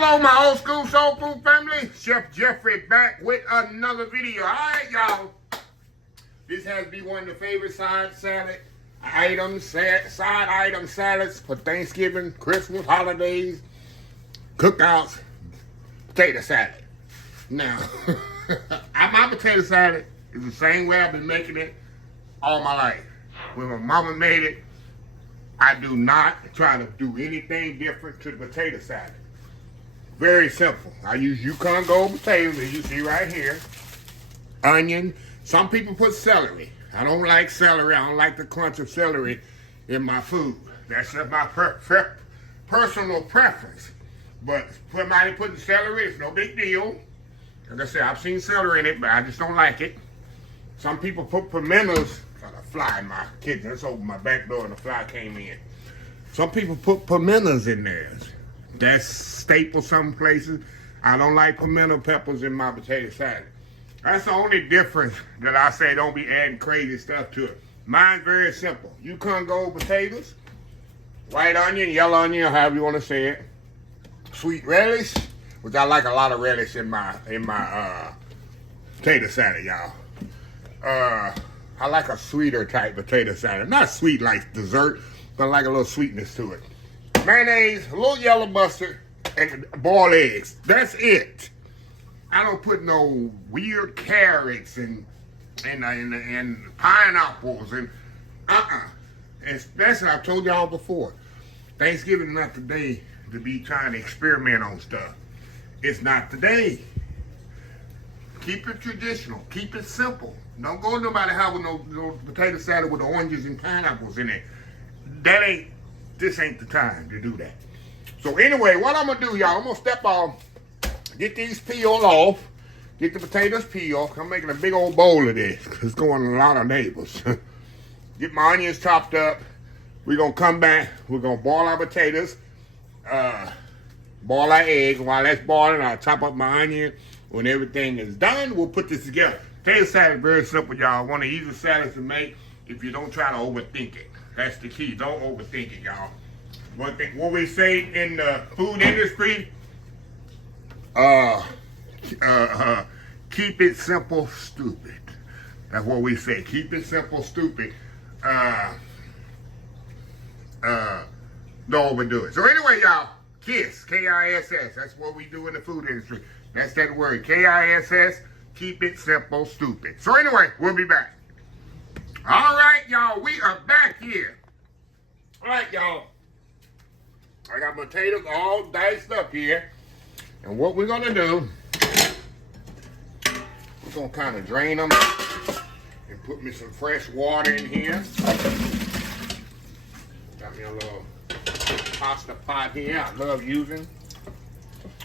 Hello, my old school soul food family. Chef Jeffrey back with another video. All right, y'all. This has to be one of the favorite side items salads for Thanksgiving, Christmas, holidays, cookouts, potato salad. Now, my potato salad is the same way I've been making it all my life. When my mama made it, I do not try to do anything different to the potato salad. Very simple. I use Yukon Gold potatoes, as you see right here. Onion. Some people put celery. I don't like celery. I don't like the crunch of celery in my food. That's just my personal preference. But somebody putting celery, it's no big deal. Like I said, I've seen celery in it, but I just don't like it. Some people put pimentos. Got a fly in my kitchen. Let's open my back door and the fly came in. Some people put pimentos in there. That's staple some places. I don't like pimento peppers in my potato salad. That's the only difference that I say don't be adding crazy stuff to it. Mine's very simple. Yukon Gold potatoes, white onion, yellow onion, or however you want to say it. Sweet relish, which I like a lot of relish in my potato salad, y'all. I like a sweeter type potato salad. Not sweet like dessert, but I like a little sweetness to it. Mayonnaise, a little yellow mustard, and boiled eggs. That's it. I don't put no weird carrots and pineapples and Especially, I've told y'all before, Thanksgiving is not the day to be trying to experiment on stuff. It's not the day. Keep it traditional. Keep it simple. Don't go to nobody house with no potato salad with oranges and pineapples in it. This ain't the time to do that. So anyway, what I'm gonna do, y'all, I'm gonna step off, get these peeled off, get the potatoes peeled. I'm making a big old bowl of this. It's going to a lot of neighbors. Get my onions chopped up. We're gonna come back. We're gonna boil our potatoes, boil our eggs. While that's boiling, I'll chop up my onion. When everything is done, we'll put this together. Potato salad is very simple, y'all. One of the easiest salads to make if you don't try to overthink it. That's the key. Don't overthink it, y'all. One thing, what we say in the food industry, keep it simple, stupid. That's what we say. Keep it simple, stupid. Don't overdo it. So anyway, y'all, KISS, K-I-S-S. That's what we do in the food industry. That's that word, K-I-S-S. Keep it simple, stupid. So anyway, we'll be back. All right, y'all, we are back here. All right, y'all. I got potatoes all diced up here. And what we're going to do, we're going to kind of drain them and put me some fresh water in here. Got me a little pasta pot here I love using.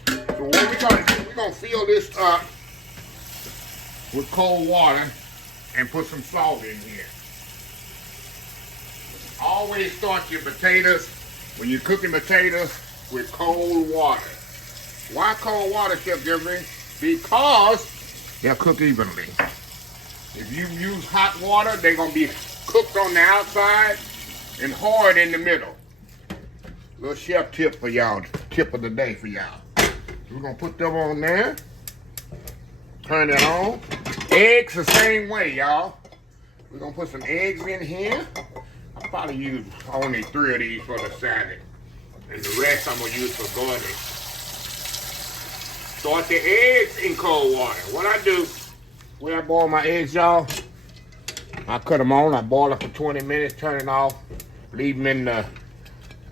So what we're going to do, we're going to fill this up with cold water and put some salt in here. Always start your potatoes, when you're cooking potatoes, with cold water. Why cold water, Chef Jeffrey? Because they'll cook evenly. If you use hot water, they're going to be cooked on the outside and hard in the middle. Little chef tip for y'all, tip of the day for y'all. We're going to put them on there. Turn it on. Eggs the same way, y'all. We're going to put some eggs in here. I'll probably use only 3 of these for the salad. And the rest I'm going to use for garnish. Start the eggs in cold water. What I do, when I boil my eggs, y'all, I cut them on. I boil them for 20 minutes, turn it off, leave them in the,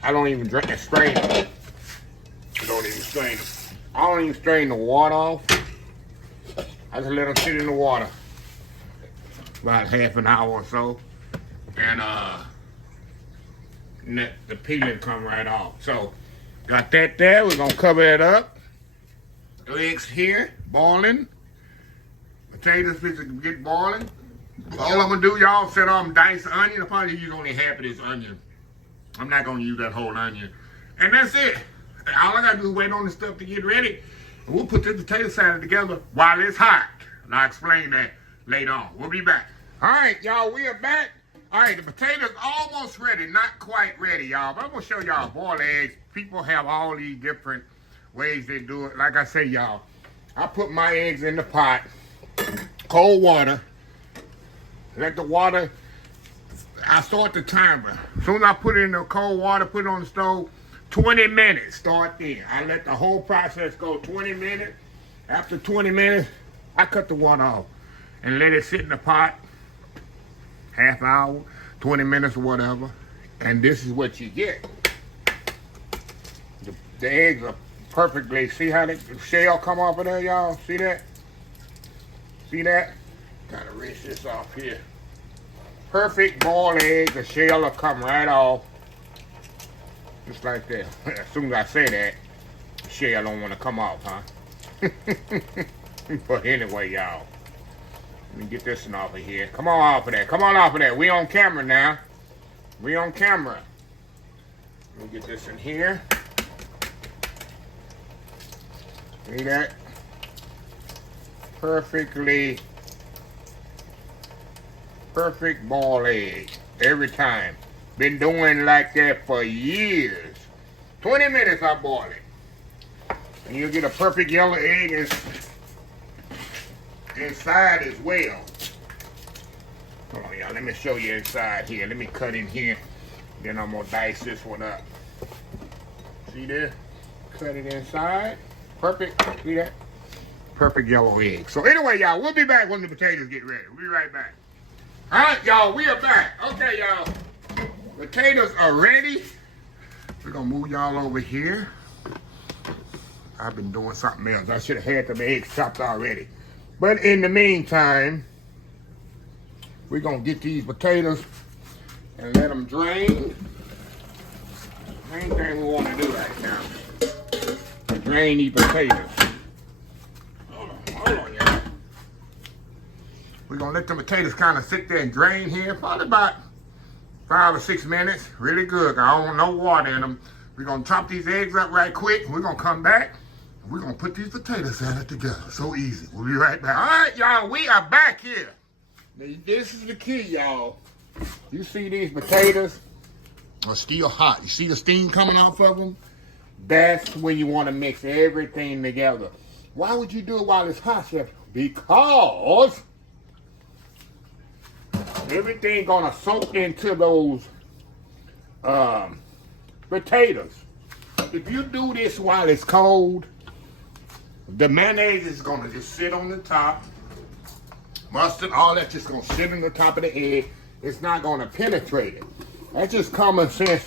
I don't even strain them. I don't even strain them. I don't even strain the water off. I just let them sit in the water about half an hour or so. And the peeling come right off. So, got that there. We're going to cover it up. Eggs here, boiling. Potatoes get boiling. All I'm going to do, y'all, set on diced onion. I'll probably use only half of this onion. I'm not going to use that whole onion. And that's it. All I got to do is wait on this stuff to get ready. And we'll put this potato salad together while it's hot. And I'll explain that later on. We'll be back. All right, y'all, we are back. All right, the potatoes almost ready, not quite ready, y'all. But I'm going to show y'all boiled eggs. People have all these different ways they do it. Like I say, y'all, I put my eggs in the pot, cold water, let the water, I start the timer. As soon as I put it in the cold water, put it on the stove, 20 minutes, start then. I let the whole process go 20 minutes. After 20 minutes, I cut the water off and let it sit in the pot, half hour, 20 minutes or whatever. And this is what you get. The eggs are perfectly, see how the shell come off of there, y'all? See that? See that? Gotta rinse this off here. Perfect boiled eggs, the shell will come right off. Just like that. As soon as I say that, the shell don't want to come off, huh? But anyway, y'all. Let me get this one off of here. Come on off of that. Come on off of that. We on camera now. We on camera. Let me get this in here. See that? Perfect boiled egg. Every time. Been doing like that for years. 20 minutes I boil it. And you'll get a perfect yellow egg inside as well. Hold on, y'all. Let me show you inside here. Let me cut in here. Then I'm going to dice this one up. See there? Cut it inside. Perfect. See that? Perfect yellow egg. So anyway, y'all, we'll be back when the potatoes get ready. We'll be right back. All right, y'all, we are back. Okay, y'all. Potatoes are ready. We're going to move y'all over here. I've been doing something else. I should have had them eggs chopped already. But in the meantime, we're going to get these potatoes and let them drain. Main thing we want to do right now. Drain these potatoes. Hold on, y'all. We're going to let the potatoes kind of sit there and drain here. Probably about 5 or 6 minutes. Really good. I don't want no water in them. We're going to chop these eggs up right quick. We're going to come back. We're going to put these potato salad together. So easy. We'll be right back. All right, y'all. We are back here. Now, this is the key, y'all. You see these potatoes are still hot. You see the steam coming off of them? That's when you want to mix everything together. Why would you do it while it's hot, Chef? Because everything gonna soak into those potatoes. If you do this while it's cold, the mayonnaise is gonna just sit on the top. Mustard, all that just gonna sit on the top of the egg. It's not gonna penetrate it. That's just common sense.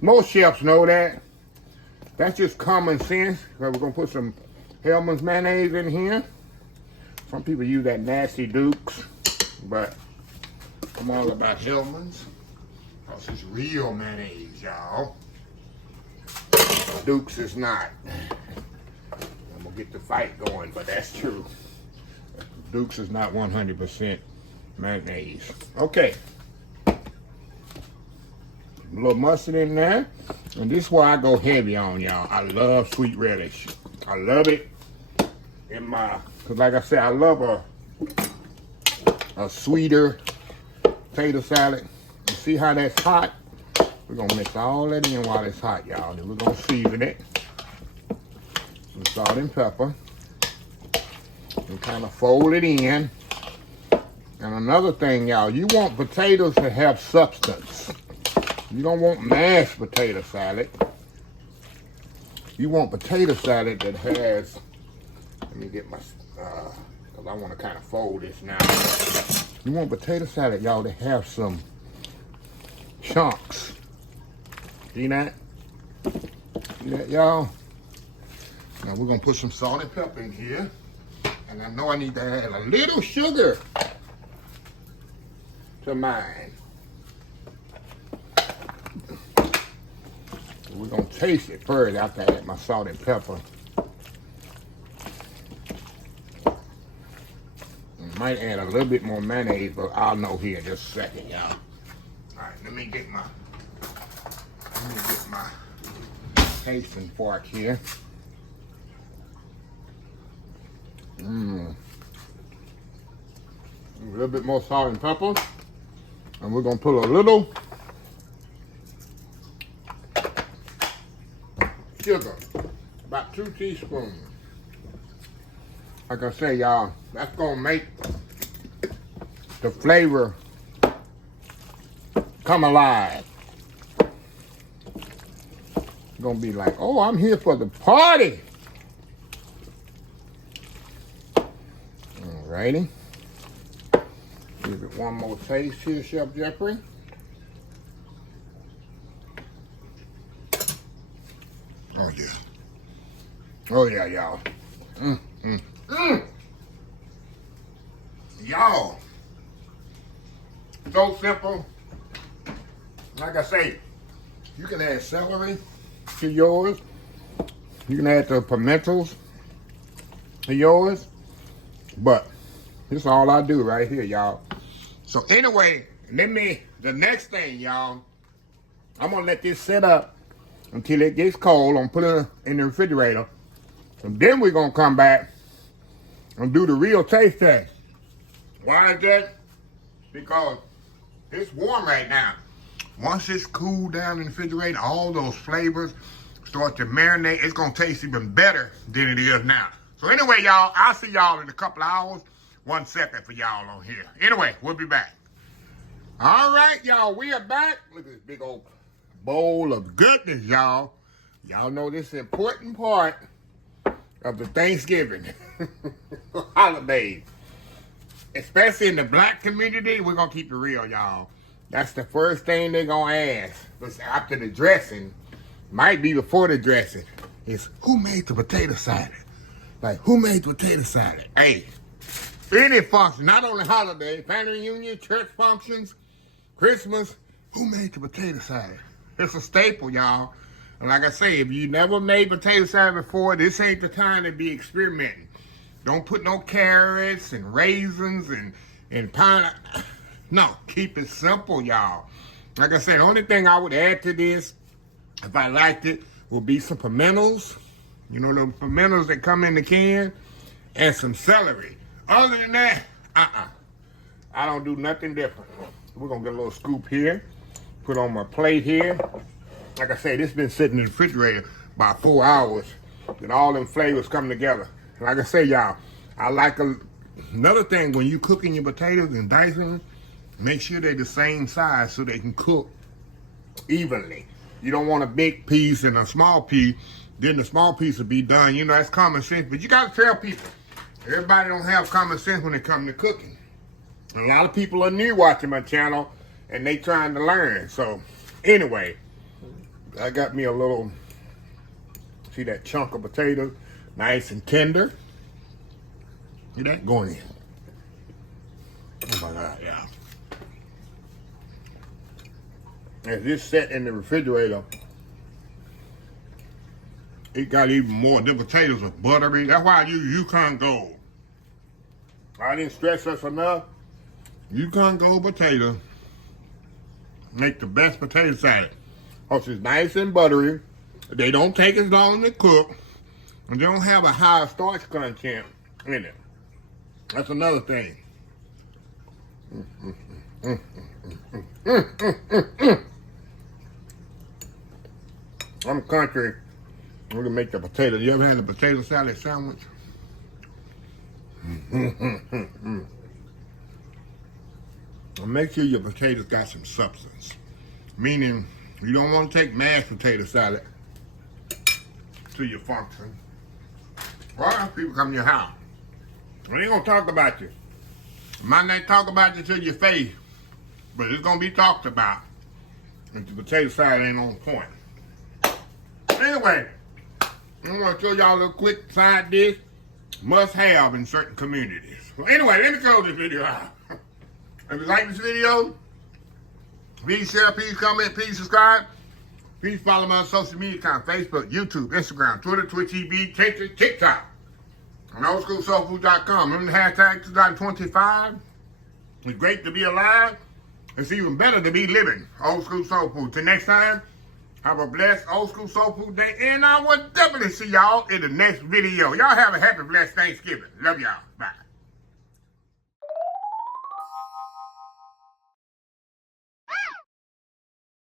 Most chefs know that. That's just common sense. So we're gonna put some Hellman's mayonnaise in here. Some people use that nasty Dukes, but I'm all about Hellman's. Because it's real mayonnaise, y'all. Dukes is not. I'm gonna get the fight going, but that's true. Dukes is not 100% mayonnaise. Okay. A little mustard in there. And this is why I go heavy on, y'all. I love sweet relish. I love it in my, because like I said, I love a sweeter potato salad. You see how that's hot? We're going to mix all that in while it's hot, y'all. Then we're going to season it with salt and pepper. And kind of fold it in. And another thing, y'all, you want potatoes to have substance. You don't want mashed potato salad. You want potato salad that has, let me get my, because I want to kind of fold this now. You want potato salad, y'all, to have some chunks. See that? See that, y'all? Now we're going to put some salt and pepper in here. And I know I need to add a little sugar to mine. We're going to taste it first after I add my salt and pepper. I might add a little bit more mayonnaise, but I'll know here in just a second, y'all. All right, let me get my tasting fork here. A little bit more salt and pepper. And we're going to put a little sugar. About 2 teaspoons. Like I say, y'all, that's gonna make the flavor come alive. It's gonna be like, oh, I'm here for the party. Alrighty. Give it one more taste here, Chef Jeffrey. Oh yeah. Oh yeah, y'all. Y'all. So simple. Like I say, you can add celery to yours. You can add the pimentals to yours. But this is all I do right here, y'all. So anyway, the next thing, y'all, I'm gonna let this sit up until it gets cold. I'm gonna put it in the refrigerator. And then we're gonna come back and do the real taste test. Why is that? Because it's warm right now. Once it's cooled down in the refrigerator, all those flavors start to marinate. It's gonna taste even better than it is now. So anyway, y'all, I'll see y'all in a couple of hours. 1 second for y'all on here. Anyway, we'll be back. All right, y'all, we are back. Look at this big old bowl of goodness, y'all. Y'all know this is an important part of the Thanksgiving holidays. Especially in the black community, we're going to keep it real, y'all. That's the first thing they're going to ask. But after the dressing, might be before the dressing, is who made the potato salad? Like, who made the potato salad? Hey, any function, not only holiday, family reunion, church functions, Christmas, who made the potato salad? It's a staple, y'all. And like I say, if you never made potato salad before, this ain't the time to be experimenting. Don't put no carrots and raisins and pineapple. No, keep it simple, y'all. Like I said, the only thing I would add to this, if I liked it, would be some pimentals. You know, the pimentals that come in the can, and some celery. Other than that, I don't do nothing different. We're going to get a little scoop here, put on my plate here. Like I say, this has been sitting in the refrigerator about 4 hours, and all them flavors come together. Like I say, y'all, I like another thing, when you cooking your potatoes and dicing them, make sure they're the same size so they can cook evenly. You don't want a big piece and a small piece, then the small piece will be done. You know, that's common sense, but you got to tell people, everybody don't have common sense when it comes to cooking. A lot of people are new watching my channel, and they trying to learn. So, anyway, I got me a little, see that chunk of potato, nice and tender. See that going in. Oh my God, yeah. As this set in the refrigerator, it got even more. The potatoes are buttery. That's why I use Yukon Gold. I didn't stress us enough. Yukon Gold potato make the best potato salad. Because it's nice and buttery. They don't take as long to cook. And they don't have a high starch content in it. That's another thing. I'm country. We're going to make the potato. You ever had a potato salad sandwich? And make sure your potatoes got some substance. Meaning, you don't want to take mashed potato salad to your function. Or people come to your house. They ain't going to talk about you. Might not talk about you to your face, but it's going to be talked about if the potato salad ain't on point. Anyway, I want to show y'all a little quick side dish, must have in certain communities. Well, anyway, let me close this video out. If you like this video, please share, please comment, please subscribe. Please follow my social media account, Facebook, YouTube, Instagram, Twitter, Twitch TV, TikTok, and oldschoolsoulfood.com. Remember the hashtag 2025? It's great to be alive. It's even better to be living. Old School Soul Food. Till next time, have a blessed Old School Soul Food day. And I will definitely see y'all in the next video. Y'all have a happy, blessed Thanksgiving. Love y'all. Bye.